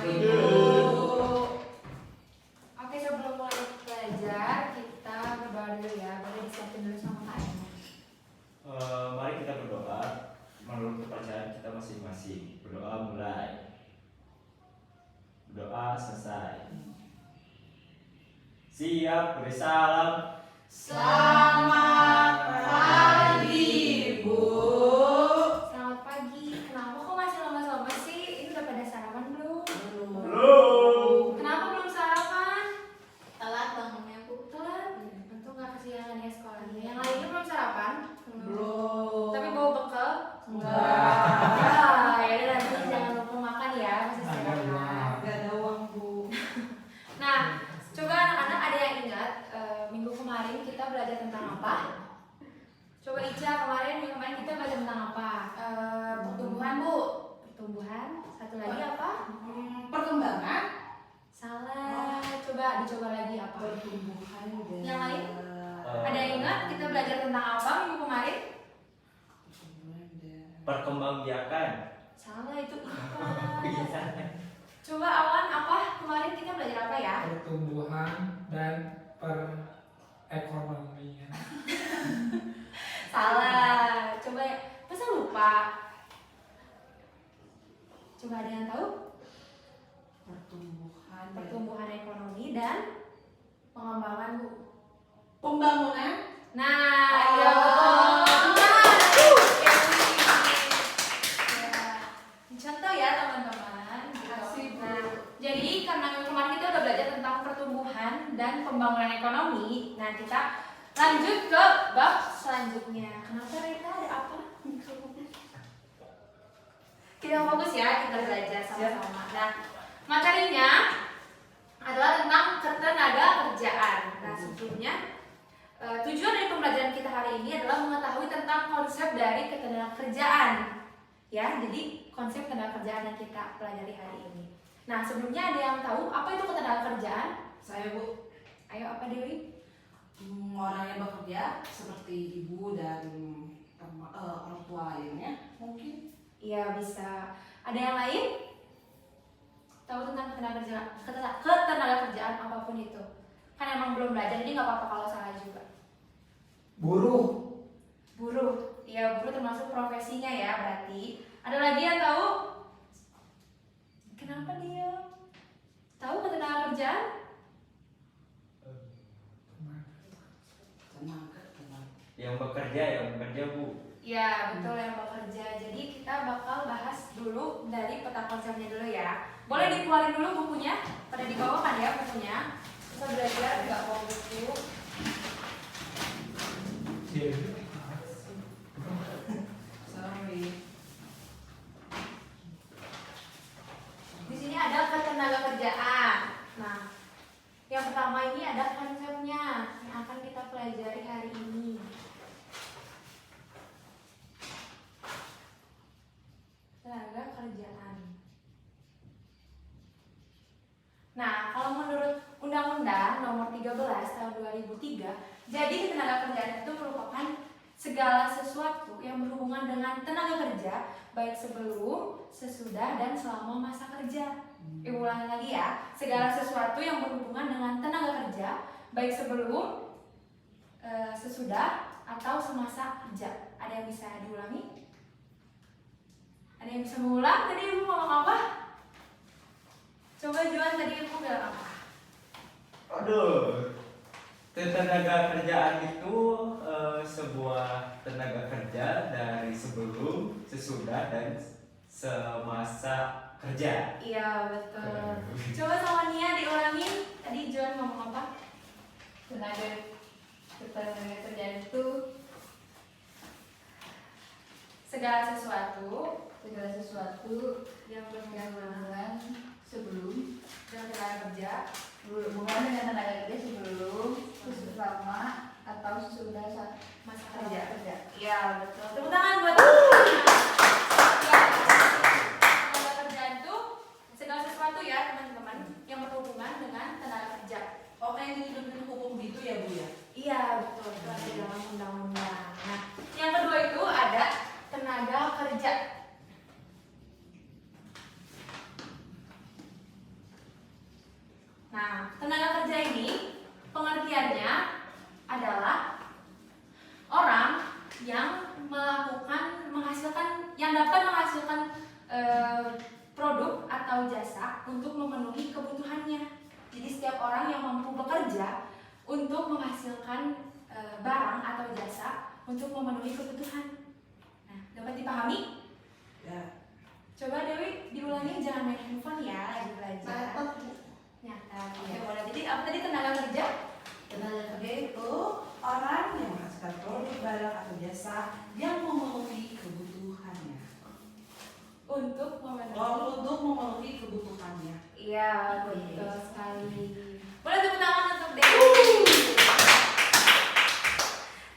Ibu. Oke, sebelum mulai belajar, kita berdoa dulu ya. Boleh disiapin dulu sama Kak Emma. Mari kita berdoa menurut kepercayaan kita masing-masing. Berdoa mulai. Berdoa selesai. Siap, beri salam. Selamat pagi, Bu. Selamat pagi. Kenapa kok masih lemas-lemas sih? Ini udah pada sarapan belum? Belum. Kenapa belum sarapan? Telat bangunnya, Bu. Telat. Tentu nggak kesiangan ya sekolahnya. Yang lainnya belum sarapan? Belum. Tapi bawa bekal? Enggak. Ya udah nanti jangan lupa makan ya. Masih sehat. Enggak ada uang, Bu. Nah, coba anak-anak ada yang ingat minggu kemarin kita belajar tentang apa? Coba Ica, minggu kemarin kita belajar tentang apa? Pertumbuhan, Bu. Pertumbuhan. Satu lagi apa? Perkembangan. Salah. Coba dicoba lagi apa? Pertumbuhan dan Yang lain? Ada yang ingat kita belajar tentang apa minggu kemarin? Perkembangbiakan. Salah, itu IPA. Coba Awan, apa? Kemarin kita belajar apa ya? Pertumbuhan dan perekonomian. Salah. Coba, masa lupa? Coba ada yang tahu? Pertumbuhan ekonomi dan pengembangan, Bu. Pembangunan. Nah, Oh. iya betul. Contoh ya teman-teman. Asik, Bu. Nah, jadi karena kemarin kita udah belajar tentang pertumbuhan dan pembangunan ekonomi, nah kita lanjut ke bab selanjutnya. Kenapa Rita, ada apa? Kita fokus ya, kita belajar sama-sama. Nah, materinya adalah tentang ketenaga kerjaan. Nah, sebelumnya tujuan dari pembelajaran kita hari ini adalah mengetahui tentang konsep dari ketenaga kerjaan. Ya, jadi konsep ketenaga kerjaan yang kita pelajari hari ini. Nah, sebelumnya ada yang tahu apa itu ketenaga kerjaan? Saya, Bu. Ayo, apa Dewi? Orang yang bekerja seperti ibu dan orang tua lainnya mungkin. Iya, bisa. Ada yang lain? Tahu tentang ketenaga kerjaan apapun itu? Kan emang belum belajar, jadi nggak apa-apa kalau salah juga. Buruh. Buruh, iya buruh termasuk profesinya ya berarti. Ada lagi yang tahu? Kenapa dia? Tahu ketenaga kerjaan? Tenaga. Yang bekerja, Bu. Ya betul, yang bekerja. Jadi kita bakal bahas dulu dari peta konsepnya dulu ya. Boleh dikeluarin dulu bukunya, pada dibawakan ya bukunya. Kita belajar nggak bawa buku. Sorry. Di sini ada ketenaga kerjaan. Nah, yang pertama ini ada konsepnya yang akan kita pelajari hari ini. Tenaga kerjaan. Nah, kalau menurut Undang-Undang Nomor 13 Tahun 2003, jadi ketenaga kerjaan itu merupakan segala sesuatu yang berhubungan dengan tenaga kerja, baik sebelum, sesudah, dan selama masa kerja. Ulangi lagi ya, segala sesuatu yang berhubungan dengan tenaga kerja, baik sebelum, sesudah, atau semasa kerja. Ada yang bisa diulangi? Ada yang bisa mengulang? Tadi ibu ngomong apa? Coba Juan, tadi ibu bilang apa? Aduh. Tenaga kerjaan itu sebuah tenaga kerja dari sebelum, sesudah, dan semasa kerja. Iya betul. Coba sama Nia diulangi. Tadi Juan ngomong apa? Tenaga kerjaan itu segala sesuatu yang berhubungan sebelum dengan tenaga kerja, Berhubungan dengan tenaga kerja sebelum, selama, atau sesudah masa kerja. Iya betul. Tepuk tangan buat ya. Tenaga kerjaan itu segala sesuatu ya teman-teman yang berhubungan dengan tenaga kerja. Oh, kayak yang di hukum gitu ya, Bu ya? Iya betul, itu ada dalam undang-undang. Nah, yang kedua itu ada tenaga kerja. kerja ini pengertiannya adalah orang yang yang dapat menghasilkan produk atau jasa untuk memenuhi kebutuhannya. Jadi setiap orang yang mampu bekerja untuk menghasilkan barang atau jasa untuk memenuhi kebutuhan. Nah, dapat dipahami? Ya. Coba Dewi diulangi, jangan main handphone ya lagi belajar. Nyata. Oke, boleh. Jadi apa tadi tenaga kerja? Tenaga kerja itu orang yang menghasilkan produk, barang atau jasa yang memenuhi kebutuhannya. Untuk memenuhi. Untuk memenuhi kebutuhannya. Iya, betul sekali. Boleh tepuk tangan untuk Dewi.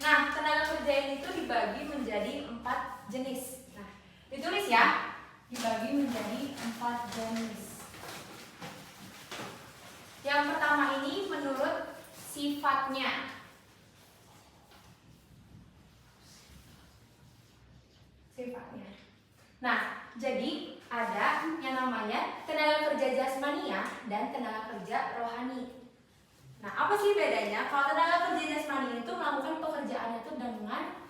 Nah, tenaga kerja ini tuh dibagi menjadi 4 jenis. Nah, ditulis ya. Dibagi menjadi 4 jenis. Yang pertama ini menurut sifatnya. Sifatnya. Nah, jadi ada yang namanya tenaga kerja jasmania dan tenaga kerja rohani. Nah, apa sih bedanya? Kalau tenaga kerja jasmani itu melakukan pekerjaannya itu dengan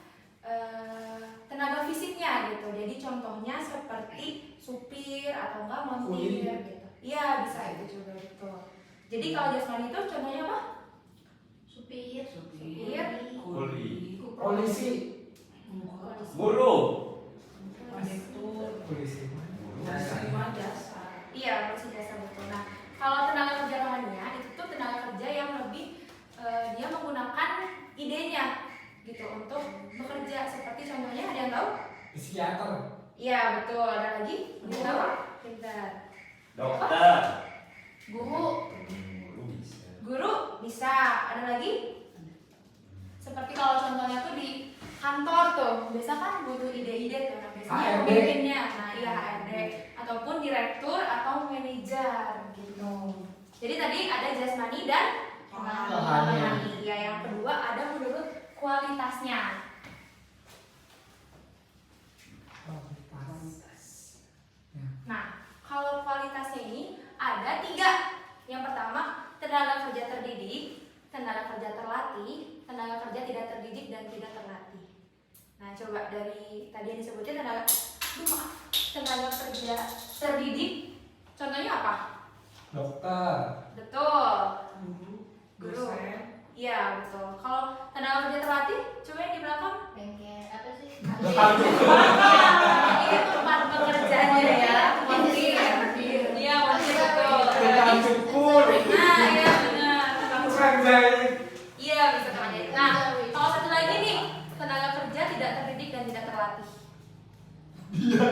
tenaga fisiknya gitu. Jadi contohnya seperti supir atau enggak montir gitu. Iya, bisa itu juga betul. Jadi kalau jasmani itu contohnya apa? Supir, Kuli. Polisi. Buruh. Kondektur, Polisi. penerima jasa. Iya, polisi jasa betul. Nah, kalau tenaga kerja rohaninya itu tuh tenaga kerja yang lebih dia menggunakan idenya gitu untuk bekerja. Seperti contohnya ada yang tahu? Psikiater. Iya, betul. Ada lagi? Ada yang tahu? Pintar. Dokter. Guru. Bisa. Guru bisa. Ada lagi? Seperti kalau contohnya tuh di kantor tuh, biasa kan butuh ide-ide tuh. Nah, biasanya HRD. pemimpinnya, nah iya HRD ataupun direktur atau manajer gitu. Jadi tadi ada jasmani dan rohani. Ya, yang kedua ada menurut kualitasnya. Nah, kalau kualitasnya ini ada 3. Yang pertama, tenaga kerja terdidik, tenaga kerja terlatih, tenaga kerja tidak terdidik dan tidak terlatih. Nah, coba dari tadi yang disebutnya tenaga kerja terdidik, contohnya apa? Dokter. Betul. Guru. Dosen. Iya, betul. Kalau tenaga kerja terlatih, coba yang di belakang. Bengkel apa sih? Ini tempat pekerjaannya ya, montir. Iya, montir betul. Tukang cukur. Nah, iya benar. Tukang cukur. Tukang jahit. Iya, bisa tukang jahit. Nah, kalau satu lagi nih, tenaga kerja tidak terdidik dan tidak terlatih. Iya.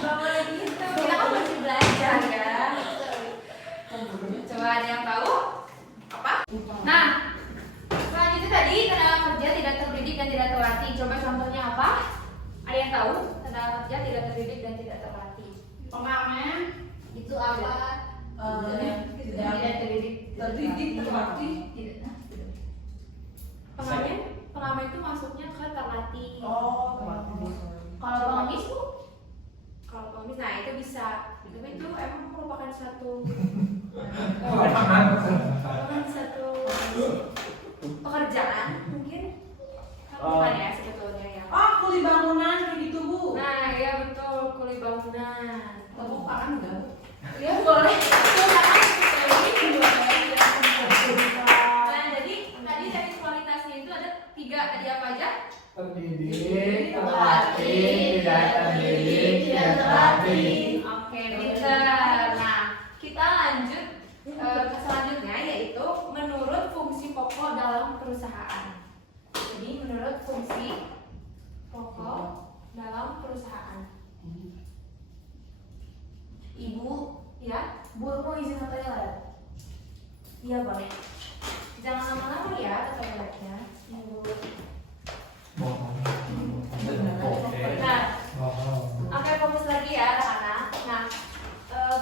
Gak boleh gitu. Kita kan masih belajar ya. Coba ada yang tahu? Apa? Nah, selanjutnya tadi tenaga kerja tidak terdidik dan tidak terlatih. Coba contohnya apa? Ada yang tahu? Tenaga kerja tidak terdidik dan tidak terlatih. Pengamen Itu apa? tidak terdidik. terdidik, terlatih. Pengamen itu masuknya ke terlatih. Oh, terlatih. Kalau pengemis tuh? Kalau pengemis, nah itu bisa. Tapi itu emang merupakan satu satu pekerjaan mungkin. Bukan ya sebetulnya ya. Oh, kuli bangunan kayak gitu, Bu. Nah, ya betul, kuli bangunan. Tepuk tangan enggak? Ya boleh. Nah, jadi tadi dari kualitasnya itu ada 3, tadi apa aja? Terdidik, terlatih, tidak terdidik, tidak terlatih. Oke, pinter. Nah, kita lanjut ke selanjutnya yaitu menurut fungsi pokok dalam perusahaan. Jadi menurut fungsi pokok dalam perusahaan. Ibu, ya, Bu mau izin ke toilet? Iya boleh. Jangan lama-lama ya ke toiletnya, Ibu. Bohong. Nah, Bohong. oke, fokus lagi ya anak-anak. Nah,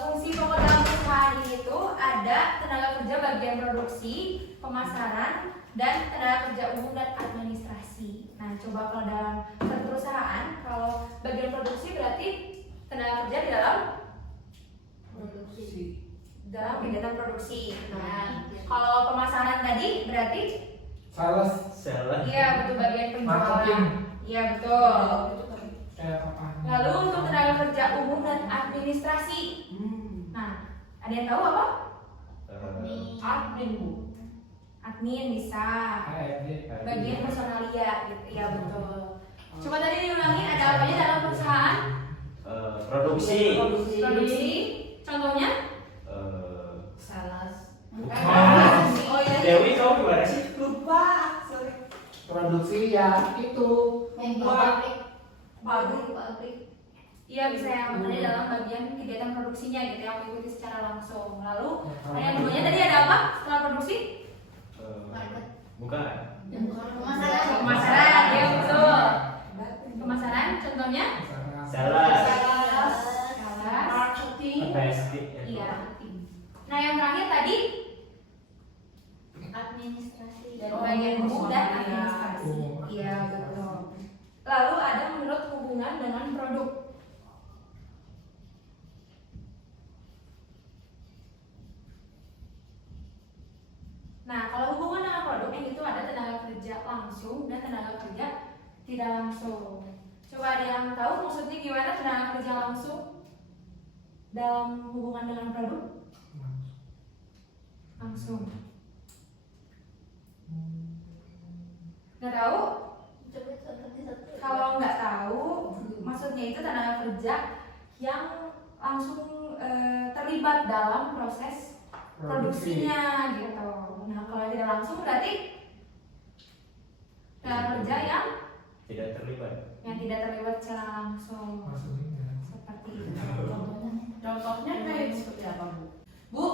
fungsi pokok dalam perusahaan ini tuh ada tenaga kerja bagian produksi, pemasaran, dan tenaga kerja umum dan administrasi. Nah, coba kalau dalam satu perusahaan, kalau bagian produksi berarti tenaga kerja di dalam Produksi. kegiatan produksi. Nah, lagi berarti Sales. Sales. iya betul bagian penjualan. Marketing. Iya betul. Kayak apa? Lalu untuk tenaga kerja umum dan administrasi. Nah, ada yang tahu apa? Admin Bu. Admin bisa. HRD. Bagian personalia gitu. Iya betul. Coba tadi diulangi ada apa aja dalam perusahaan? Produksi. Produksi. Contohnya? Salas. Oh iya. Dewi kamu gimana sih? Lupa. Sorry. Produksi ya itu. Pabrik. Iya bisa yang pertama dalam bagian kegiatan produksinya gitu yang mengikuti secara langsung. Lalu yang keduanya tadi ada apa setelah produksi? Bukan. Pemasaran, ya betul. Pemasaran contohnya? Sales. Salas. Marketing. Plastik. Iya. Nah yang terakhir tadi Administrasi dan bagian umum dan administrasi. Iya betul. Lalu ada menurut hubungan dengan produk. Nah, kalau hubungan dengan produk yang itu ada tenaga kerja langsung dan tenaga kerja tidak langsung. Coba ada yang tahu maksudnya gimana tenaga kerja langsung dalam hubungan dengan produk? Langsung. Nggak tahu? Kalau nggak tahu, maksudnya itu tenaga kerja yang langsung terlibat dalam proses produksinya gitu. Nah kalau tidak langsung berarti tenaga kerja yang Tidak terlibat. tidak terlibat secara langsung seperti itu. Contohnya kayak seperti apa Bu? Bu,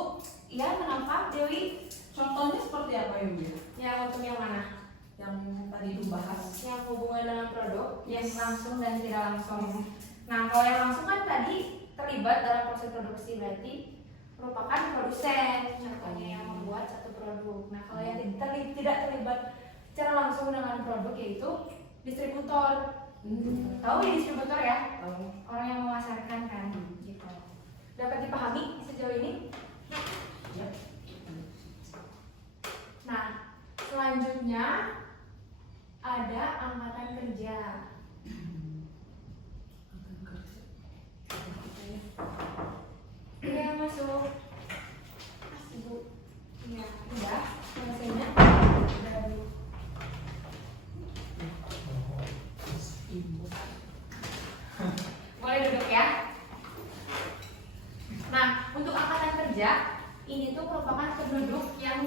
Iya kenapa Dewi? contohnya seperti apa ya Bu? Yang untuk yang mana? Yang tadi dibahas. Yang hubungan dengan produk yang langsung dan tidak langsung. Nah kalau yang langsung kan tadi terlibat dalam proses produksi berarti merupakan produsen contohnya yang membuat satu produk. Nah kalau yang tidak terlibat secara langsung dengan produk yaitu distributor. Tahu ya distributor ya? Tahu. Orang yang memasarkan kan gitu. Dapat dipahami sejauh ini? Ya. Nah selanjutnya ada angkatan kerja. Iya masuk. Ibu. Iya, udah selesainya. Udah dulu. Boleh duduk ya. Nah, untuk angkatan kerja ini tuh merupakan penduduk yang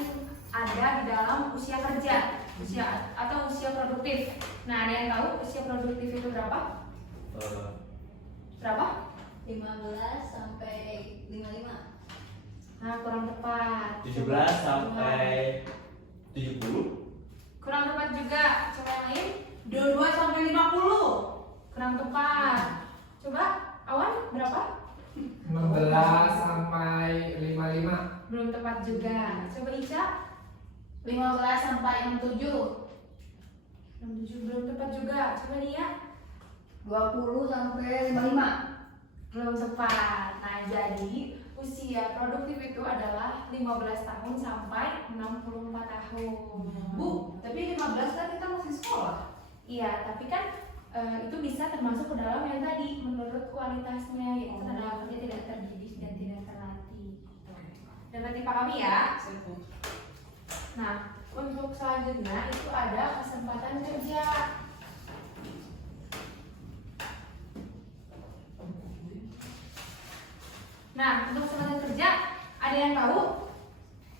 ada di dalam usia kerja, usia atau usia produktif. Nah, ada yang tahu usia produktif itu berapa? Berapa? 15 sampai 55. Nah, kurang tepat. 17 sampai 70. Kurang tepat juga. Coba yang lain. 22 sampai 50. Kurang tepat. Coba Awan berapa? 16 sampai 55. Belum tepat juga. Coba Ica. 15 sampai 67. 67 belum tepat juga. Coba Nia. 20 sampai 55. Belum tepat. Nah, jadi usia produktif itu adalah 15 tahun sampai 64 tahun. Bu, tapi 15 kan kita masih sekolah. Iya, tapi kan itu bisa termasuk ke dalam yang tadi menurut kualitasnya yaitu tenaga kerja tidak terdidik dan tidak terlatih. Dapat dipahami ya? Nah, untuk selanjutnya itu ada kesempatan kerja. Nah, untuk kesempatan kerja ada yang tahu?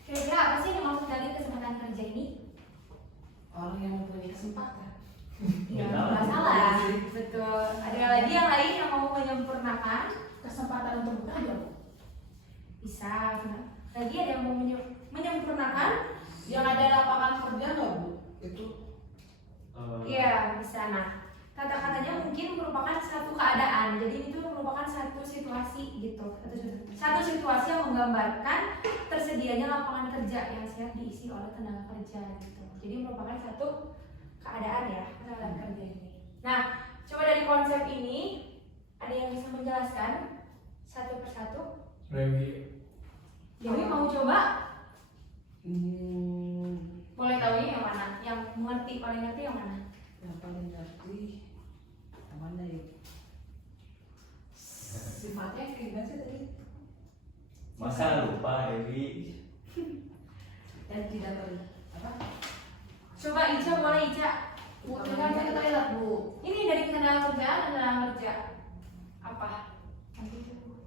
Kira-kira apa sih yang maksud dari kesempatan kerja ini? Orang yang mempunyai kesempatan. Ya, nggak salah. Betul. Ada lagi yang lain yang mau menyempurnakan kesempatan untuk bekerja? Bisa. Lagi ada yang mau menyempurnakan? Yang ada lapangan kerja nggak Bu? Itu. Iya, bisa. Nah, kata-katanya mungkin merupakan satu keadaan. Jadi itu merupakan satu situasi gitu. Satu situasi yang menggambarkan tersedianya lapangan kerja yang siap diisi oleh tenaga kerja gitu. Jadi merupakan satu keadaan ya tenaga kerja ini. Nah, coba dari konsep ini ada yang bisa menjelaskan satu persatu? Dewi. Dewi mau coba? paling ngerti yang mana? Yang paling ngerti yang mana yuk? Sifatnya kayak gimana sih tadi? Masa lupa Dewi? Dan tidak apa? Coba Ica, boleh Ica? Bu, kan saya ke toilet, Bu. Ini dari ketenaga kerjaan dan tenaga kerja. Apa? Nanti dulu.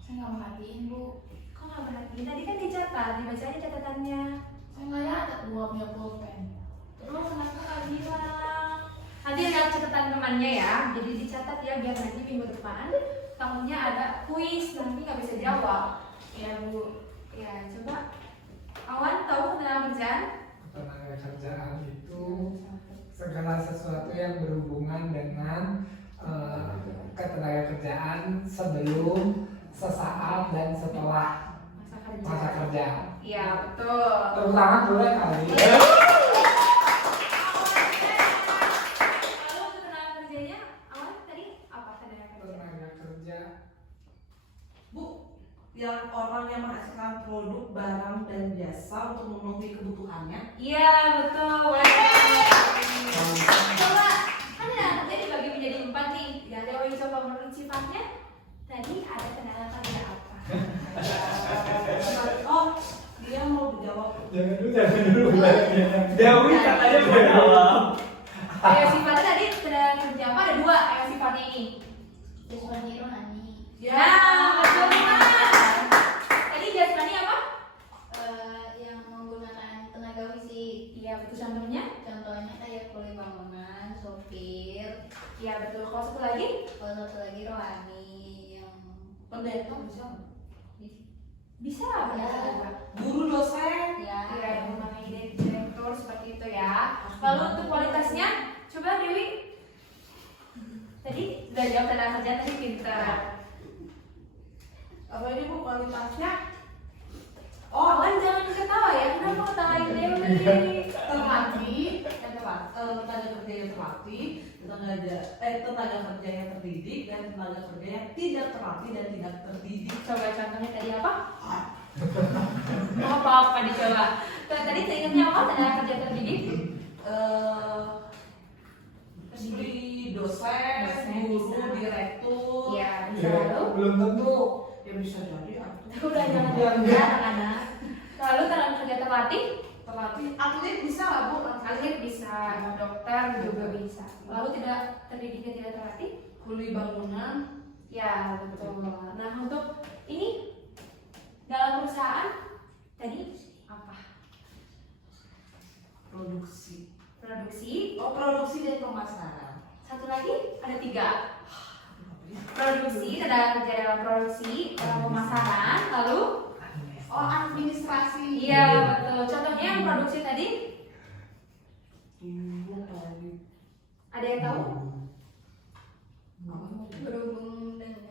Saya nggak merhatiin, Bu. Kok nggak perhatiin? Tadi kan dicatat, dibaca aja catatannya. Saya nggak lihat, Bu, punya pulpen. Terus kenapa nggak bilang? Nanti lihat catatan temannya ya. Jadi dicatat ya biar nanti minggu depan takutnya ada kuis nanti nggak bisa jawab. Ya Bu. Ya coba. Awan tahu ketenaga kerjaan? Ketenaga kerjaan itu segala sesuatu yang berhubungan dengan ketenaga kerjaan sebelum, sesaat, dan setelah masa kerja. Iya betul. Tepuk tangan boleh kali. Lalu ketenaga kerjanya Awan tadi apa ketenaga kerja? Tenaga kerja Bu, yang orang yang menghasilkan produk, barang, dan jasa untuk memenuhi kebutuhannya. Iya betul. Coba kan tenaga kerja dibagi menjadi 4 nih. Ya Dewi coba menurut sifatnya tadi ada tenaga kerja apa? Oh, dia mau dijawab. jangan dulu Dewi katanya mau jawab. Kayak sifatnya tadi tenaga kerja apa? Ada 2 kayak sifatnya ini. Jasmani rohani. Ya betul Mas. Tadi jasmani apa? Yang menggunakan tenaga fisik. Iya betul contohnya. Contohnya kayak kuli bangunan, sopir. Iya betul. Kalau satu lagi? Kalau satu lagi rohani yang Pendeta bisa nggak? Bisa Ya. juga. Guru, dosen. ya Iya, mengenai direktur seperti itu ya. Lalu untuk kualitasnya, coba Dewi. Tadi sudah jawab tenaga kerja tadi pintar. Apa ini Bu kualitasnya? Oh, Awan jangan ketawa ya. Kenapa ketawain Dewi? Terlatih, tenaga kerja yang terlatih, tenaga kerja yang terdidik, dan tenaga kerja yang tidak terlatih dan tidak terdidik. Coba contohnya tadi apa? Apa dicoba? Tadi ingatnya apa? Tenaga kerja terdidik? Seperti dosen, Dosen, guru, bisa. direktur. Iya, bisa ya, lalu. belum tentu. Ya bisa jadi atau Udah jangan ya anak-anak. Lalu tenaga kerja terlatih? terlatih. Atlet bisa nggak Bu? Atlet bisa, dokter juga bisa. Lalu tidak terdidiknya tidak terlatih? Kuli bangunan. Ya betul. Nah untuk ini dalam perusahaan tadi apa? Produksi. Produksi. Oh, produksi dan pemasaran. Satu lagi ada 3. Produksi, tenaga kerja dalam produksi, dalam pemasaran, lalu Oh, administrasi. iya betul. Contohnya yang produksi tadi ada yang tahu?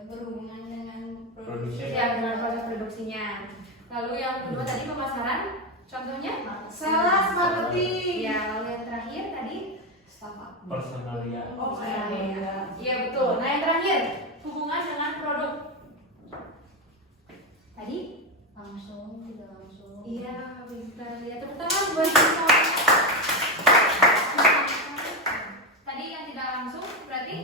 berhubungan dengan Produksi. Ya dengan proses produksinya. Lalu yang kedua tadi pemasaran, contohnya? Sales, marketing. Iya. Lalu yang terakhir tadi Sama. Personalia. Oh, saya ya. iya betul. Nah yang terakhir hubungan dengan produk. Tadi? langsung tidak langsung. Iya bisa. Ya tepuk tangan buat kita. Tadi yang tidak langsung berarti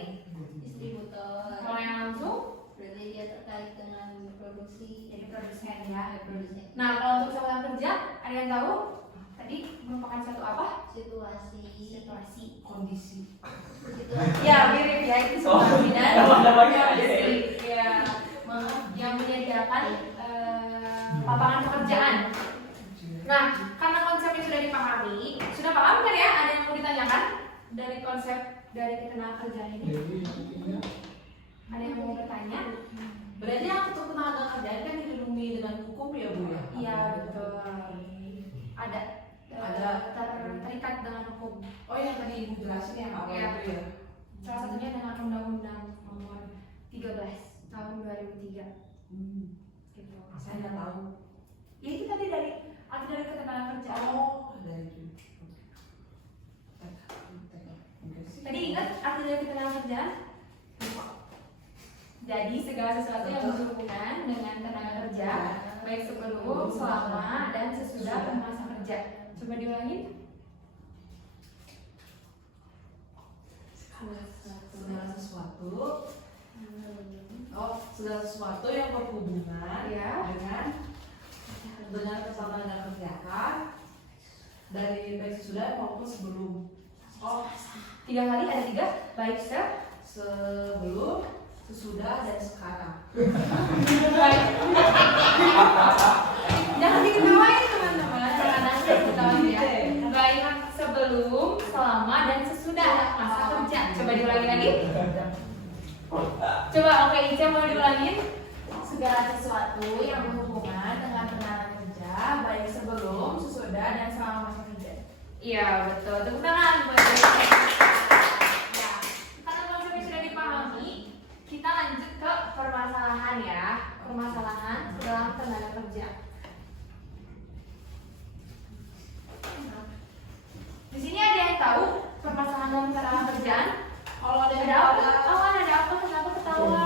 Distributor. kalau yang langsung Berarti dia terkait dengan produksi. jadi produsen ya. Produksi. Nah kalau untuk satuan kerja ada yang tahu? Tadi merupakan satu apa? Situasi. Situasi. Kondisi. Situasi. Ya mirip ya itu Oh, situasi dan nama-namanya aja ya. kondisi. Ya yang menyediakan lapangan pekerjaan. Nah, karena konsepnya sudah dipahami, sudah paham kan ya? Ada yang mau ditanyakan dari konsep dari ketenaga kerjaan ini? Jadi intinya Ada yang mau bertanya? Berarti yang untuk tenaga kerjaan kan dilindungi dengan hukum ya Bu ya? Iya betul. Ada terikat dengan hukum. Oh yang tadi Ibu jelasin yang awal Iya. itu ya? Salah satunya dengan Undang-Undang Nomor 13 Tahun 2003. Gitu. Saya nggak tahu. Ya itu tadi dari arti dari ketenaga kerjaan. Oh, dari itu. Tadi ingat arti dari ketenaga kerjaan? Jadi segala sesuatu yang berhubungan dengan tenaga kerja, baik sebelum, selama, dan sesudah masa kerja. Coba diulangi. segala sesuatu. Oh, segala sesuatu yang berhubungan Ya. dengan kesalahan yang kerjakan dari baik sesudah maupun sebelum. Oh, 3 kali ada 3, baik Sebelum, sesudah, dan sekarang. baik. Jangan diketawain teman-teman, jangan diketawain ya. Baik sebelum, selama, dan sesudah masa kerja. Coba diulangi lagi. Coba, oke, Ica mau diulangin. Segala sesuatu yang berhubungan dengan kenalan kerja, baik sebelum, sesudah, dan selama masa kerja. Iya, betul. Tepuk tangan buat Ica. Ya, karena konsepnya sudah dipahami, kita lanjut ke permasalahan ya. Permasalahan dalam tenaga kerja. Di sini ada yang tahu permasalahan dalam tenaga kerjaan? Kalau ada Ada apa? Oh, ada apa? Kenapa ketawa?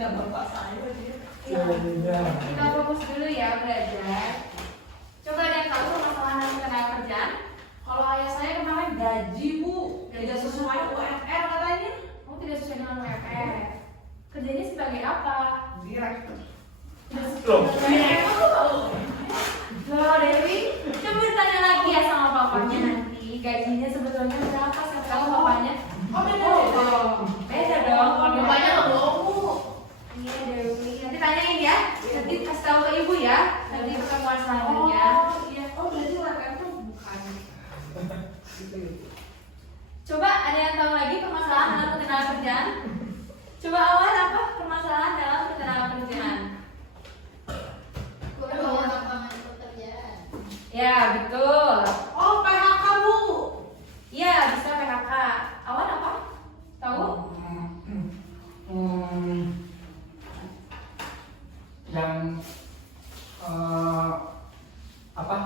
tidak bapak saya Ya. Kita fokus dulu ya belajar. Coba ada yang tahu permasalahan dalam tenaga kerjaan? Kalau ayah saya kemarin gaji bu, tidak sesuai UMR katanya. Oh, tidak sesuai dengan UMR. Kerjanya sebagai apa? Direktur. Loh. Loh, Dewi, coba tanya lagi ya sama papanya nanti. Gajinya sebetulnya berapa? Saya tahu papanya. Oh beda Beda dong. Kalau Bapaknya nggak bohong bu. Iya, Dewi. Nanti tanyain ya. Nanti kasih tahu ke ibu ya. Nanti pertemuan selanjutnya. Iya. Oh berarti UMR tuh bukan. Coba ada yang tahu lagi permasalahan dalam ketenaga kerjaan? Coba awal apa permasalahan dalam ketenaga kerjaan? Kurang lapangan pekerjaan. Ya, betul. Oh PHK bu. Iya, bisa PHK. Awan apa? Tahu? Yang apa?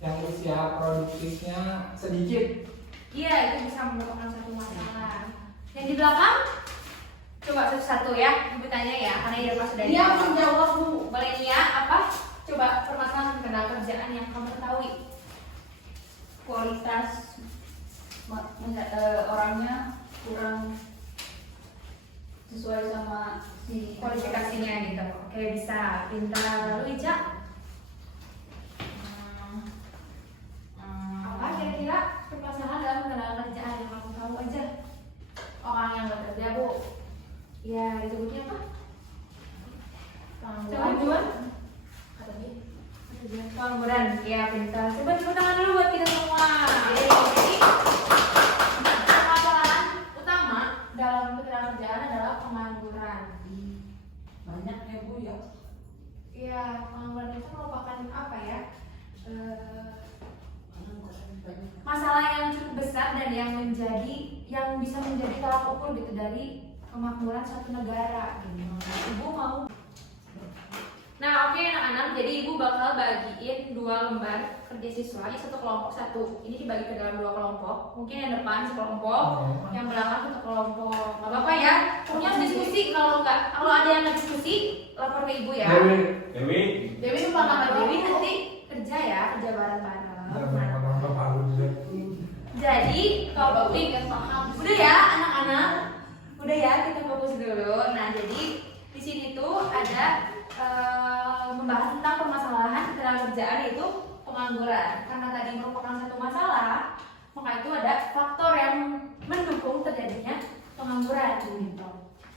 Yang usia produktifnya sedikit. Iya, itu bisa merupakan satu masalah. Yang di belakang? Coba satu-satu ya, ibu tanya ya, karena Irma sudah Dia menjawab bu. Boleh Nia, apa? Coba permasalahan ketenaga kerjaan yang kamu ketahui. Kualitas orangnya kurang sesuai sama si Kualifikasinya gitu. Oke, bisa. Pintar. Lalu Ica? Apa kira-kira permasalahan dalam ketenaga kerjaan yang kamu tahu aja? orang yang bekerja bu. Ya, disebutnya apa? Pengangguran. Kemajuan? Kata dia. Pengangguran. Ya, pintar. Coba tepuk tangan dulu buat kita semua. Jadi, permasalahan utama dalam ketenaga kerjaan adalah pengangguran. Banyak ya bu ya. Ya, pengangguran itu merupakan apa ya? Masalah yang cukup besar dan yang bisa menjadi tolak ukur gitu dari kemakmuran suatu negara gitu. Ibu mau. Nah, oke anak-anak, jadi ibu bakal bagiin 2 lembar kerja siswa di satu kelompok satu. Ini dibagi ke dalam 2 kelompok. Mungkin yang depan sekelompok, yang belakang satu kelompok. Gak apa-apa ya. Pokoknya harus diskusi. Kalau ada yang nggak diskusi, lapor ke ibu ya. Dewi. Dewi lupa nama Dewi nanti kerja ya, kerja bareng-bareng. Jadi kalau udah ya anak-anak, udah ya kita fokus dulu. Nah jadi di sini tuh ada membahas tentang permasalahan ketenaga kerjaan yaitu pengangguran. Karena tadi merupakan satu masalah, maka itu ada faktor yang mendukung terjadinya pengangguran gitu.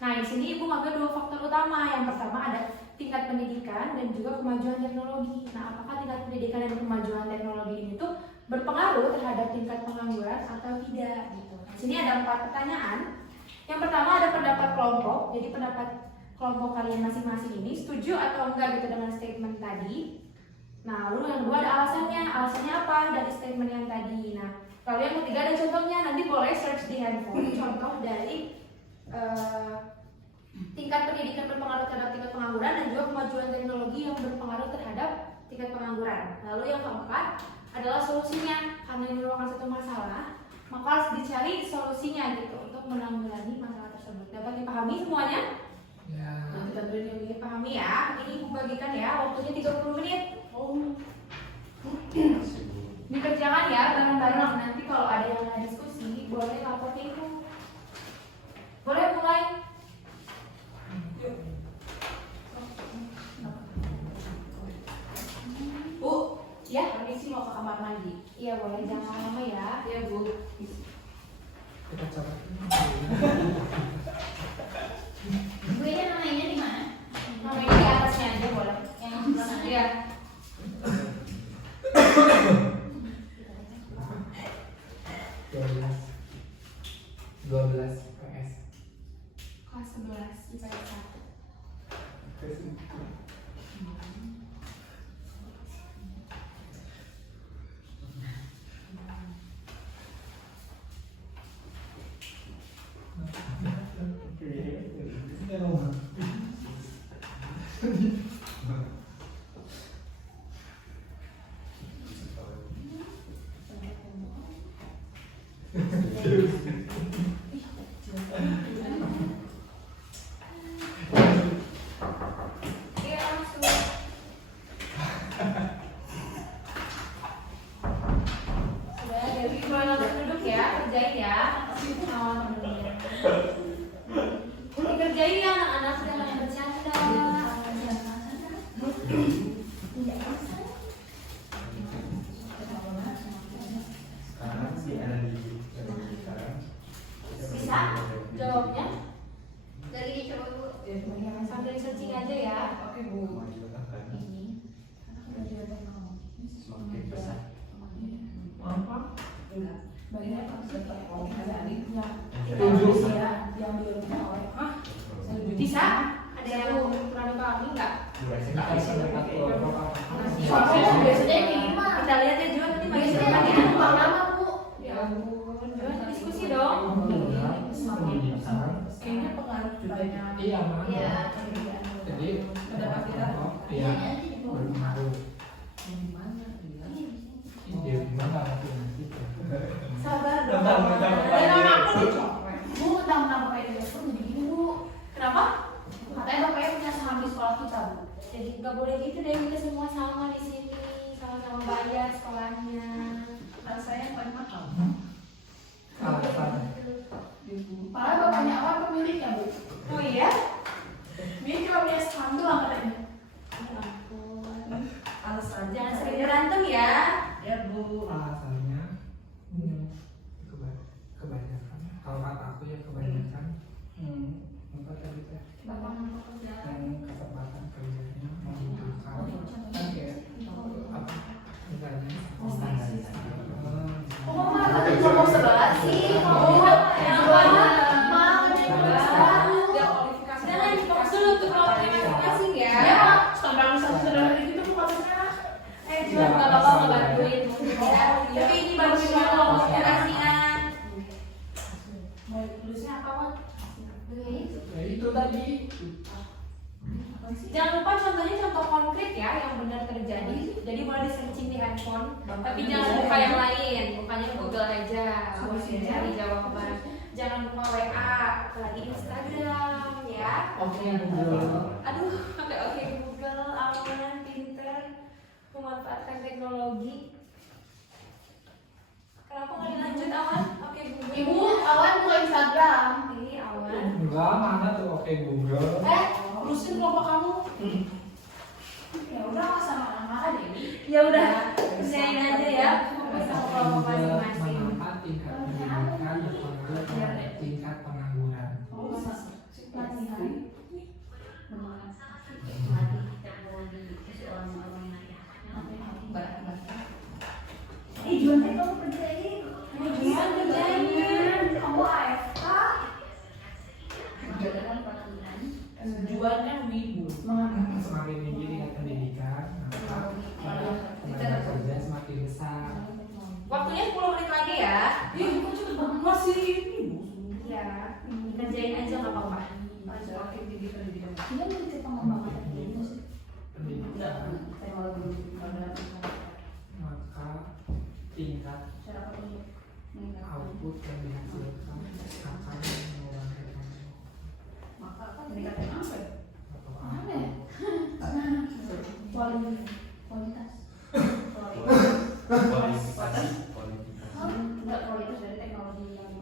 Nah di sini ibu ngambil 2 faktor utama. Yang pertama ada tingkat pendidikan dan juga kemajuan teknologi. Nah apakah tingkat pendidikan dan kemajuan teknologi ini tuh berpengaruh terhadap tingkat pengangguran atau tidak gitu. Di sini ada 4 pertanyaan. Yang pertama ada pendapat kelompok. Jadi pendapat kelompok kalian masing-masing ini setuju atau enggak gitu dengan statement tadi. Nah, lalu yang kedua ada alasannya. Alasannya apa dari statement yang tadi. Nah, lalu yang ketiga ada contohnya. Nanti boleh search di handphone contoh dari tingkat pendidikan berpengaruh terhadap tingkat pengangguran dan juga kemajuan teknologi yang berpengaruh terhadap tingkat pengangguran. Lalu yang keempat adalah solusinya. Karena ini merupakan satu masalah, maka harus dicari solusinya gitu untuk menanggulangi masalah tersebut. Dapat dipahami semuanya? Ya. Nanti bantuin yang ingin pahami ya. Ini ibu bagikan ya, waktunya 30 menit. Dikerjakan ya bareng-bareng. Nanti kalau ada yang nggak diskusi, boleh lapor ke ibu. Boleh mulai. Bu, ya permisi mau ke kamar mandi. Iya boleh, jangan lama ya. Iya Bu. Kita coba. Gue namanya di mana? Namanya di atasnya aja boleh. Yang sebelah sana. Iya. 12 PS. Kelas 11 IPS 1. Iya langsung. Sudah, Dewi mulai langsung duduk ya, kerjain ya. Sama temennya. Dikerjain ya anak-anak, jangan bercanda. Sekarang sih ada di sekarang. Bisa jawabnya dari coba dulu. Sambil searching aja ya. Oke Bu. Ini Semakin besar. Apa? Bagian ada adiknya. Tujuh. Yang diurutkan oleh bisa? Ada yang kurang pahami nggak? Soalnya biasanya kayak gimana? Kita lihat ya juga nanti bagi Biasanya ya. numpang lama Bu. Ya ampun, Jual diskusi dong. Kayaknya pengaruh juga ya. Iya, Mak. Iya. Jadi Pendapat kita. Iya. Berpengaruh. Ide gimana nanti? Sabar dong. Bentar. Dan aku dicoret. Bu, tentang Bapak Ibu jadi gini Bu. Kenapa? Katanya Bapak Ibu punya saham di sekolah kita Bu. Jadi nggak boleh gitu deh, kita semua sama di sini, sama-sama bayar sekolahnya. Rasanya yang paling mahal. Alasan. Padahal bapaknya awal pemiliknya Bu. Oh iya? Dia cuma punya saham doang katanya. Ya ampun. Alasan. Jangan sering berantem ya. Ya Bu. Alasannya kebanyakan. Kalau kata aku ya kebanyakan. Apa tadi teh? Bapak ngomong kerja. Yang kesempatan kerjanya membutuhkan kan kayak apa? Misalnya standarisasi. Oh, malah tadi ngomong sebelah sih. Oh, Ya, Mak. dia kualifikasi. Jangan fokus dulu untuk kelompoknya masing-masing ya. Ya, standarisasi sederhana gitu Bu maksudnya. Cuma nggak apa-apa ngebantuin ya. Tapi ini baru cuma kelompoknya kasihan. Mau tulisnya apa Mak? Ya itu tadi. Jangan lupa contohnya contoh konkret ya yang benar terjadi. Jadi boleh di searching di handphone, tapi jangan buka yang lain, bukanya Google aja. Cari jawaban. Jangan buka WA, apalagi Instagram ya. Oke, Google. Aduh, pakai oke Google, aman, pinter, memanfaatkan teknologi. Kenapa nggak dilanjut awan? Oke Google. Ibu, awan buka Instagram. Ini awan. Enggak, mana tuh oke Google. Urusin kelompok kamu. Ya udah sama anak-anak Dewi. Ya udah, kerjain aja ya. Fokus sama kelompok masing-masing. Mengangkat tingkat pendidikan berpengaruh terhadap tingkat pengangguran. Oh, latihan. Juan kamu kerjain. Juan kerjain. Kamu AFK. Juan kan wibu. Semakin tinggi tingkat pendidikan, maka tenaga kerja semakin besar. Waktunya 10 menit lagi ya. Iya, kok cepet banget masih ini Bu. Iya, kerjain aja nggak apa-apa. Semakin tinggi pendidikan. Ini mau cerita mama Pendidikan maka tingkat output yang dihasilkan akan mengurangi Maka kan pendidikan apa ya? atau Apa ya? Kualitas. Kualifikasi. Enggak kualitas dari teknologi yang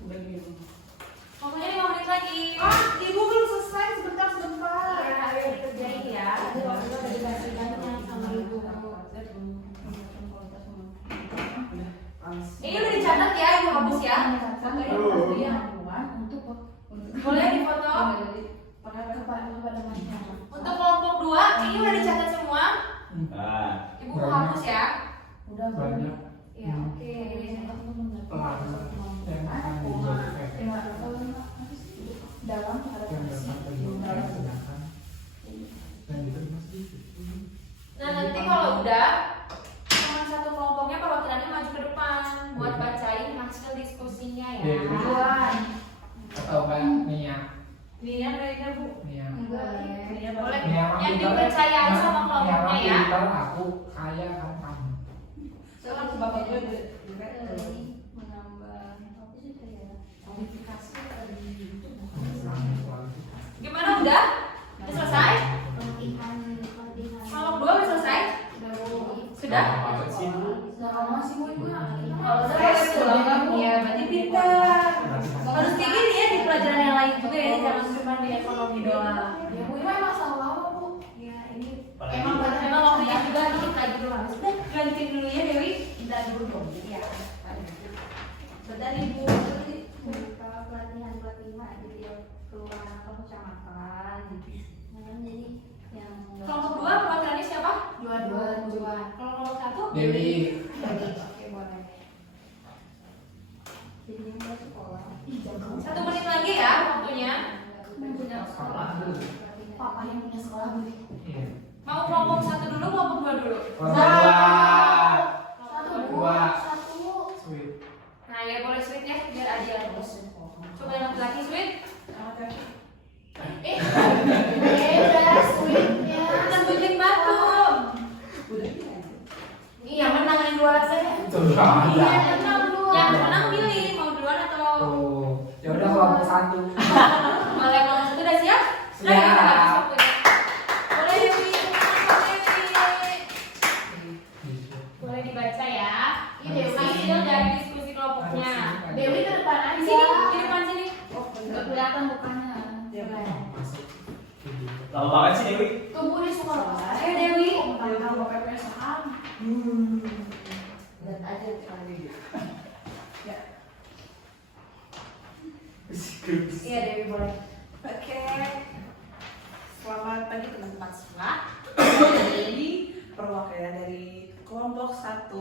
Udah gitu. Pokoknya 5 menit lagi. Ibu belum selesai, sebentar. Ya, ayo dikerjain ya. Tadi waktu itu udah dikasih banyak sama ibu. Ini udah dicatat ya, Ibu hapus ya. Boleh difoto. Untuk kelompok 2, ini udah dicatat semua. Ibu mau hapus ya. Udah banyak Ya, oke. pelan yang akan dibuat dalam yang dapat terjadi sedangkan dan itu masih Nah, nanti kalau udah cuma satu kelompoknya perwakilannya maju ke depan buat bacain hasil diskusinya ya. atau kayak Nia Nia kayaknya Bu. Nia Boleh. Nia Yang dipercayain sama kelompoknya ya. Pintar, aku kaya kan kamu Sekarang bapak gue Gimana udah? Udah selesai? Kelompok 2 udah selesai? Sudah? Iya, berarti pintar. Harus kayak gini ya di pelajaran yang lain juga ya, jangan cuma di ekonomi doang. Emang waktunya juga dikit lagi dulu habis. Udah, ganti dulu ya Dewi. Kita dulu dong. Iya. Bentar Ibu. Pelatihan di tiap kelurahan atau kecamatan. Jadi yang Kelompok 2 perwakilannya siapa? dua. Kalau kelompok 1? Dewi Oke, boleh. Jadi yang ke sekolah. 1 menit lagi ya waktunya. Punya sekolah. Papa yang punya sekolah beli. iya Mau kelompok 1 dulu, kelompok 2 dulu? Satu. sweet Nah ya boleh sweet ya, biar adil terus. Coba yang laki sweet. Beda sweetnya. Kan bikin batu. Ini yang menang yang juara saya. Iya, Yang menang pilih mau duluan atau oh ya udah kelompok 1 malah yang nomor 1 udah siap? Sudah Siap. kita habis waktunya. Boleh Dewi, Dewi. Boleh dibaca ya. Ini Dewi. Hasil dari diskusi kelompoknya. Dewi ke depan Di aja. sini, di depan sini. Nggak kelihatan mukanya. Lama banget sih Dewi. Tunggu di sekolah. Ayo Dewi. Kalau PP saham. Lihat aja sekali. Iya Dewi boleh. Oke. Selamat pagi teman-teman semua. Jadi perwakilan dari kelompok 1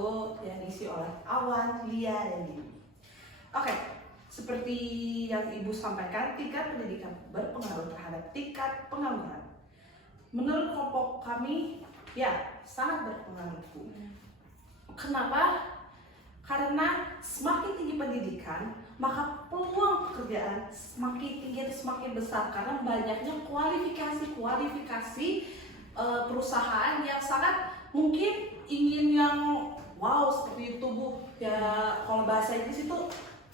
yang diisi oleh Awan, Lia, dan Dini. Oke, seperti yang Ibu sampaikan, tingkat pendidikan berpengaruh terhadap tingkat pengangguran. Menurut kelompok kami, ya sangat berpengaruh Bu. Kenapa? Karena semakin tinggi pendidikan, maka peluang pekerjaan semakin tinggi dan semakin besar karena banyaknya kualifikasi perusahaan yang sangat mungkin ingin yang wow seperti itu Bu. Ya kalau bahasa Inggris itu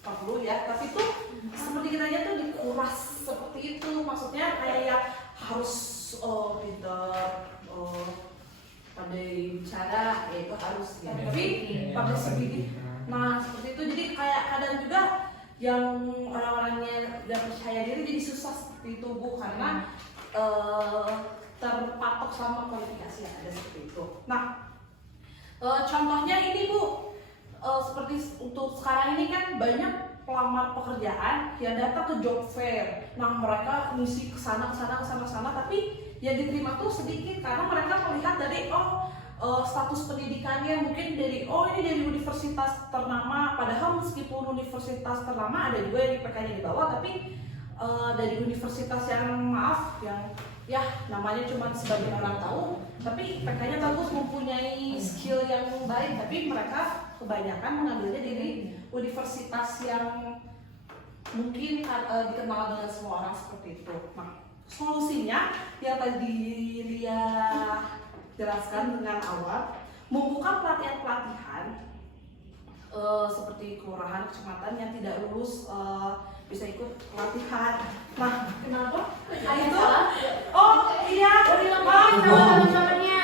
perlu ya, tapi itu seperti kita aja tuh dikuras seperti itu. Maksudnya kayak yang harus pintar, pandai bicara, ya itu harus ya. Tapi pakai speaking. Nah seperti itu, jadi kayak kadang juga yang orang-orangnya gak percaya diri jadi susah seperti itu Bu, karena terpatok sama kualifikasi yang ada seperti itu. Nah contohnya ini Bu, seperti untuk sekarang ini kan banyak pelamar pekerjaan yang datang ke job fair. Nah mereka ngisi kesana, tapi yang diterima tuh sedikit karena mereka melihat dari status pendidikannya mungkin dari ini dari universitas ternama, padahal meskipun universitas ternama ada juga yang IPK-nya di bawah, tapi dari universitas yang yang ya namanya cuma sebagian orang tahu, tapi IPK-nya bagus, mempunyai skill yang baik, tapi mereka kebanyakan mengambilnya dari universitas yang mungkin dikenal dengan semua orang seperti itu. Nah, solusinya yang tadi Lia jelaskan dengan awal, membuka pelatihan-pelatihan seperti kelurahan, kecamatan yang tidak lulus bisa ikut pelatihan. Nah, Kenapa? itu iya, maaf teman-temannya.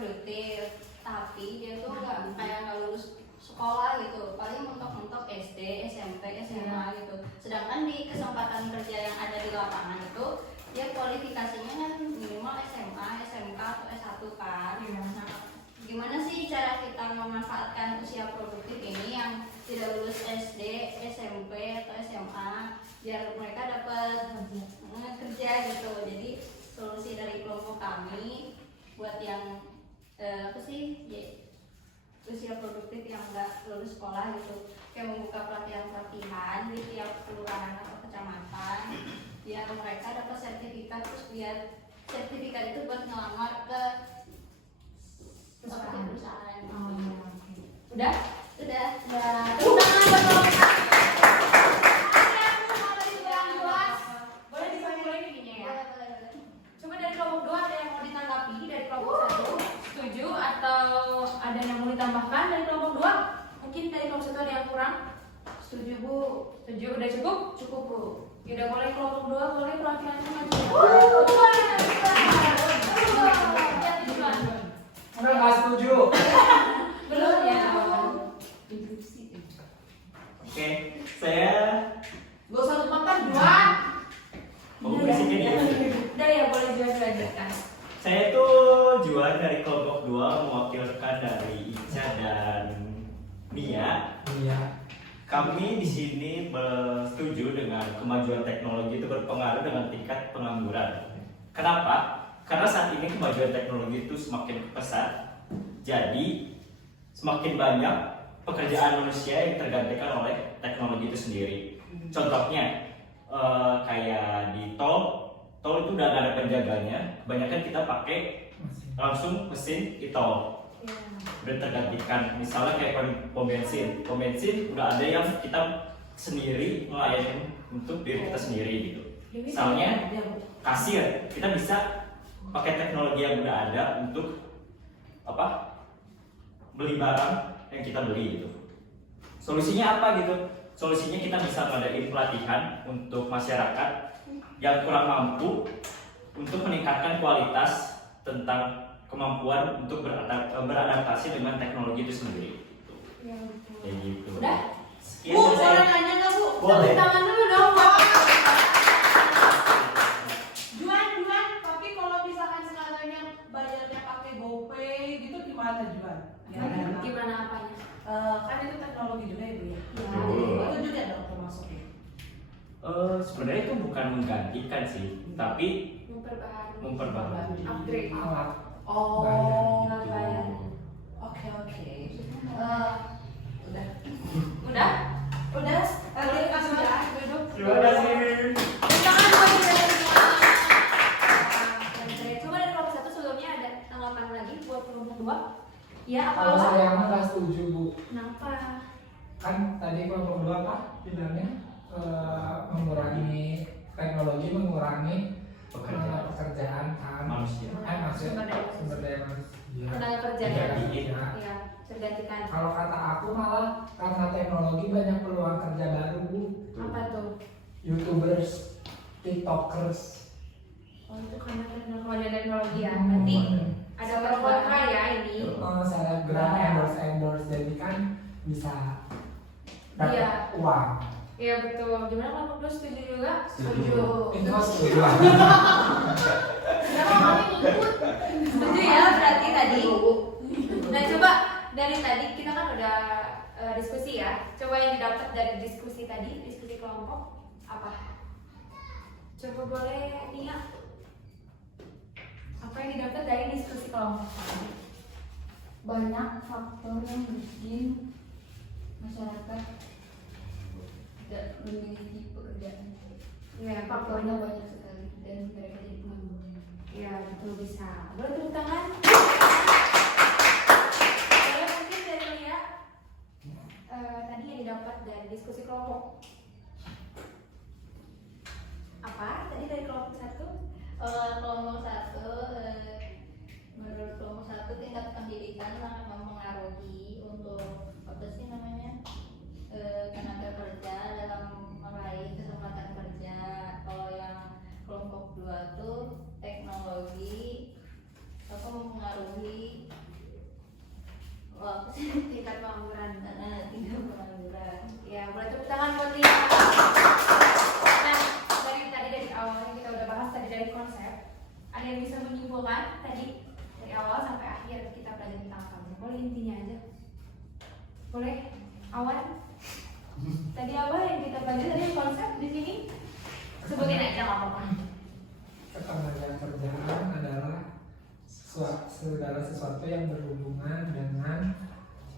produktif, tapi dia tuh nggak lulus sekolah gitu, paling mentok-mentok SD, SMP, SMA gitu. Sedangkan di kesempatan kerja yang ada di lapangan itu dia kualifikasinya kan minimal SMA, SMK atau S1 kan. Nah, gimana sih cara kita memanfaatkan usia produktif ini yang tidak lulus SD, SMP atau SMA biar mereka dapat kerja gitu. Jadi solusi dari kelompok kami buat yang usia produktif yang nggak lulus sekolah gitu, kayak membuka pelatihan di tiap kelurahan atau kecamatan biar mereka dapat sertifikat, terus biar sertifikat itu buat ngelamar ke perusahaan. Oh, iya, oke. Udah. Tepuk tangan buat kelompok satu. Boleh dipanggilin giginya ya. Coba dari kelompok 2 ada yang mau ditanggapi dari kelompok 1? Setuju atau ada yang mau ditambahkan dari kelompok 2? Mungkin dari kelompok 1 ada yang kurang? Setuju Bu. Setuju, udah cukup? Cukup Bu. Ya udah, boleh kelompok 2 boleh perwakilannya maju. Enggak, nggak setuju. Belum ya. Oke, saya Gak usah tempatan Juan. mau bisikin ya. Udah ya, boleh juga dilanjutkan. Saya itu Juan dari kelompok 2 mewakilkan dari Ica dan Mia. Iya. Kami di sini setuju dengan kemajuan teknologi itu berpengaruh dengan tingkat pengangguran. Kenapa? Karena saat ini kemajuan teknologi itu semakin pesat. Jadi semakin banyak pekerjaan manusia yang tergantikan oleh teknologi itu sendiri. Contohnya kayak di tol itu udah gak ada penjaganya. Kebanyakan kita pakai langsung mesin e-tol. Udah tergantikan, misalnya kayak pom bensin udah ada yang kita sendiri melayani untuk diri kita sendiri gitu. Misalnya kasir, kita bisa pakai teknologi yang udah ada untuk beli barang yang kita beli gitu. Solusinya apa gitu? Solusinya kita bisa ngadain pelatihan untuk masyarakat yang kurang mampu untuk meningkatkan kualitas tentang kemampuan untuk beradaptasi dengan teknologi itu sendiri. Kayak gitu. Udah? Sekian Bu, dari saya. boleh nanya nggak Bu? Boleh. Tangan dulu dong. Juan, tapi kalau misalkan sekalian bayarnya pakai GoPay gitu gimana Juan? Gimana apanya? Kan itu teknologi juga ya Bu ya? Betul. Itu juga dong termasuknya. Sebenarnya itu bukan menggantikan sih, tapi Memperbaharui. memperbaharui. Upgrade. Alat. Oh, Alat bayar. oke. Udah. Udah? Udah, terima kasih ya. Duduk. Terima kasih. Tangan buat kita semua. Coba dari kelompok 1 sebelumnya ada tanggapan lagi buat kelompok 2? Ya, Kalau apa? saya mah nggak setuju Bu. Kenapa? Kan tadi kelompok 2 apa bilangnya mengurangi teknologi, mengurangi pekerjaan kan Manusia. maksudnya sumber daya manusia. Tenaga kerja ya? Tergantikan. Iya, tergantikan. Kalau kata aku malah karena teknologi banyak peluang kerja baru Bu. Apa tuh? YouTubers, TikTokers. Oh, itu karena kemajuan teknologi ya. Berarti ada pro kontra ya ini. Selebgram endorse jadi kan bisa dapat Iya. uang. Iya betul. Gimana kelompok 2 setuju juga? Setuju. Itu mah setuju. Kenapa kami ngikut? Setuju ya berarti tadi. Nah coba dari tadi kita kan udah diskusi ya. Coba yang didapat dari diskusi tadi, diskusi kelompok apa? Coba boleh Nia. Apa yang didapat dari diskusi kelompok? Banyak faktor yang bikin masyarakat tidak memiliki pekerjaan. Iya, Faktornya faktornya. banyak sekali dan mereka jadi pengangguran. Iya betul, bisa. Boleh tepuk tangan? Boleh mungkin dari Nia. Tadi yang didapat dari diskusi kelompok. Apa? Tadi dari kelompok 1? Kelompok 1, menurut kelompok 1 tingkat pendidikan sangat mempengaruhi untuk tenaga kerja dalam meraih kesempatan kerja. Kalau yang kelompok 2 tuh teknologi mempengaruhi Oh, tingkat pengangguran. tingkat pengangguran. Ya, boleh tepuk tangan buat Lia. Nah, dari awal yang kita udah bahas tadi dari konsep, ada yang bisa menyimpulkan tadi dari awal sampai akhir kita belajar tentang apa? Boleh intinya aja. Boleh? Awan? Tadi apa yang kita pelajari dari konsep di sini? Sebutin aja nggak apa-apa. Ketenagakerjaan adalah segala sesuatu yang berhubungan dengan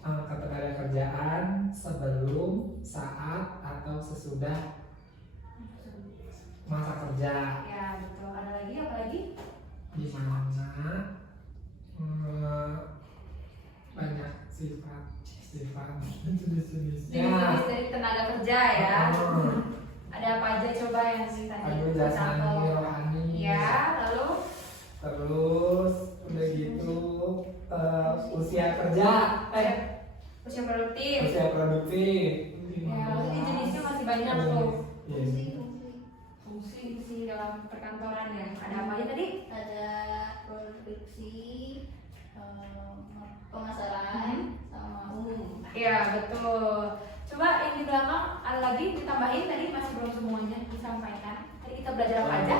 ketenagakerjaan sebelum, saat, atau sesudah masa kerja, Ya betul. Ada lagi apa lagi? di mana banyak sifat jenis-jenisnya. Jenis dari tenaga kerja ya. Oh. Ada apa aja coba yang tadi? Ada jasmani, rohani. Ya, lalu Terus udah gitu usia kerja, usia produktif. usia produktif. Ya, ini jenisnya masih banyak tuh. Iya. Fungsi dalam perkantoran ya. Ada apa aja tadi? Ada produksi, pemasaran, sama umum. Iya betul. Coba yang di belakang ada lagi ditambahin tadi masih belum semuanya disampaikan. Tadi kita belajar apa aja?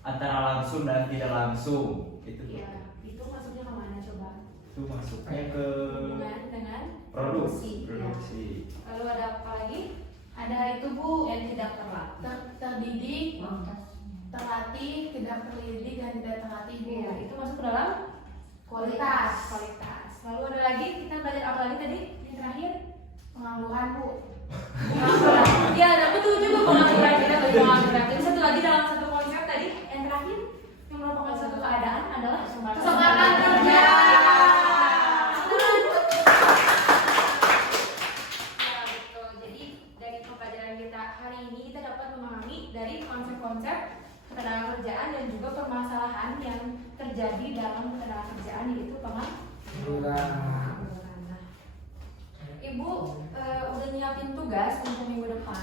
Antara langsung dan tidak langsung itu. Iya, itu masuknya kemana coba? Itu masuknya ke Hubungan dengan produksi. Lalu ada apa lagi? Ada itu Bu yang tidak terdidik, terlatih, tidak terdidik dan tidak terlatih Bu. Iya, itu masuk ke dalam Kualitas. Kualitas. Lalu ada lagi kita belajar apa lagi tadi? Yang terakhir? Pengangguran Bu. Pengangguran. Iya, ada betul juga pengangguran kita bagi pengangguran. Jadi satu lagi dalam satu konsep tadi yang terakhir yang merupakan satu keadaan adalah Kesempatan kerja. Ya, betul. Jadi dari pembelajaran kita hari ini kita dapat memahami dari konsep-konsep ketenagakerjaan dan juga permasalahan yang terjadi dalam ketenagakerjaan yaitu pengangguran. Nah, Ibu udah nyiapin tugas untuk minggu depan.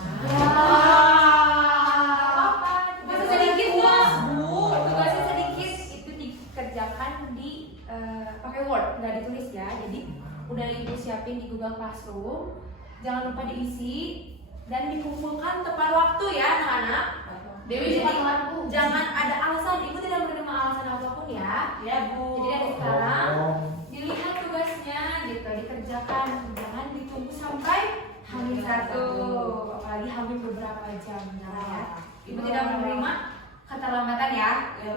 Apa? Tugasnya sedikit kok, Bu. Tugasnya sedikit itu dikerjakan di pakai Word, nggak ditulis ya. Jadi udah Ibu siapin di Google Classroom. Jangan lupa diisi dan dikumpulkan tepat waktu ya anak-anak. Dewi Jadi, cepat Bu. jangan ada alasan, Ibu tidak menerima alasan apapun ya. Ya Bu. Jadi dari sekarang dilihat tugasnya gitu, dikerjakan, jangan ditunggu sampai hamil satu, apalagi hamil beberapa jam ya. Ibu tidak menerima keterlambatan ya.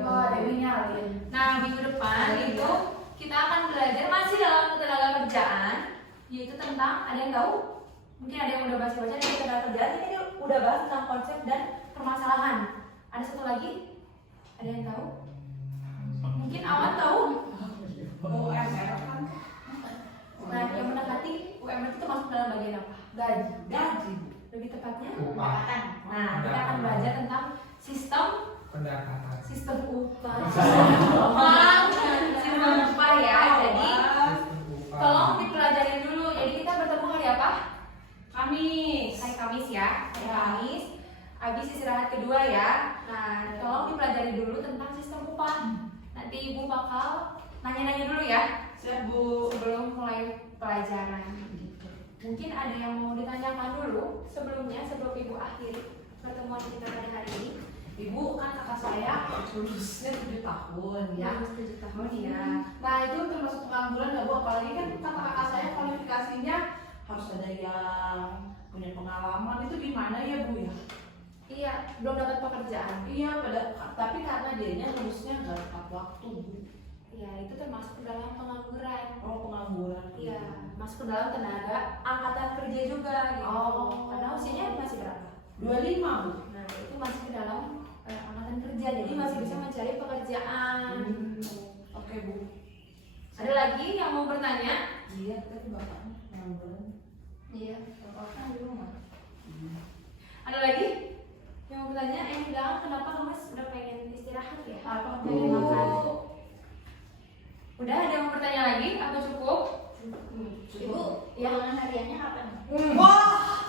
Wah, Dewi nyalin. Nah minggu depan itu kita akan belajar masih dalam ketenagakerjaan, yaitu tentang, ada yang tahu? Mungkin ada yang udah baca-baca dari ketenagakerjaan, ini dia udah bahas tentang konsep dan permasalahan. Ada satu lagi? Ada yang tahu? Mungkin Awan tahu? UMR kan Nah, yang mendekati UMR itu masuk dalam bagian apa? gaji. Lebih tepatnya? Upah. Nah, kita akan belajar tentang sistem Pendapatan. upah. Sistem upah ya. Jadi, tolong dipelajarin dulu. Jadi kita bertemu hari apa? Kamis. Hari Kamis ya. Hari Kamis. Habis istirahat kedua ya. Nah, tolong dipelajari dulu tentang sistem upah. Nanti Ibu bakal nanya-nanya dulu ya. Siap Bu. Sebelum mulai pelajaran gitu. Mungkin ada yang mau ditanyakan dulu sebelumnya sebelum Ibu akhiri pertemuan kita pada hari ini. Ibu kan kakak saya lulusnya 7 tahun ya. 7 tahun ya. Nah itu termasuk pengangguran nggak Bu? Apalagi kan kata kakak saya kualifikasinya harus ada yang punya pengalaman, itu gimana ya Bu ya? Iya, belum dapat pekerjaan. Iya, tapi karena dianya lulusnya nggak tepat waktu Bu. Iya, itu termasuk ke dalam pengangguran. Oh pengangguran. Iya, masuk ke dalam tenaga angkatan kerja juga gitu. Oh. Karena usianya masih berapa? 25 Bu. Nah, itu masih ke dalam angkatan kerja, jadi masih bisa mencari pekerjaan. Oke Bu. Ada lagi yang mau bertanya? Iya, tadi bapaknya pengangguran. Iya, bapaknya di rumah. Ada lagi yang mau bertanya? Yang bilang kenapa kamu udah pengen istirahat ya? Apa Pengen Bu? makan? Udah ada yang mau bertanya lagi? Apa cukup? Ibu, ulangan hariannya kapan? Wah.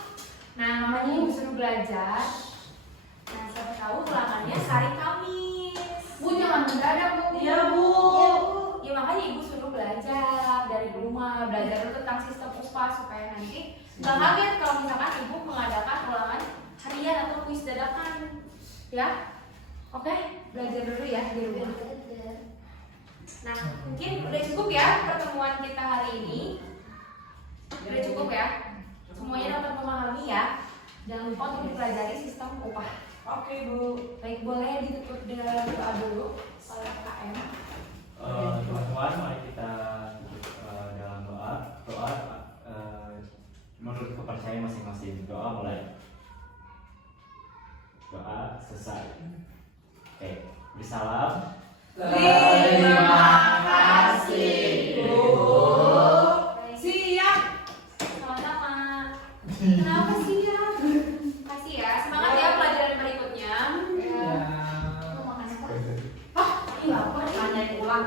Nah, namanya Ibu suruh belajar. Nah, siapa tahu ulangannya hari Kamis. Bu jangan mendadak Bu. Iya Bu. Ya makanya Ibu suruh belajar dari rumah. rumah, belajar dulu tentang sistem upah supaya nanti nggak kaget kalau misalkan ibu mengadakan ulangan harian atau kuis dadakan, ya. Oke, belajar dulu ya di rumah. Nah, mungkin udah cukup ya pertemuan kita hari ini. Udah cukup ya. Semuanya dapat memahami ya. Jangan lupa untuk dipelajari sistem upah. Oke Bu. Baik, boleh ditutup dengan doa dulu oleh KM. Teman-teman, mari kita dalam doa. Menurut kepercayaan masing-masing. Doa mulai. Doa selesai. Oke, bersalam. Terima kasih Bu. Siap. Sama-sama. Kenapa sih ya? Kasih ya. Semangat ya pelajaran berikutnya. Ya. Mau makan apa? Ini lapar nih. Tanyain ulang.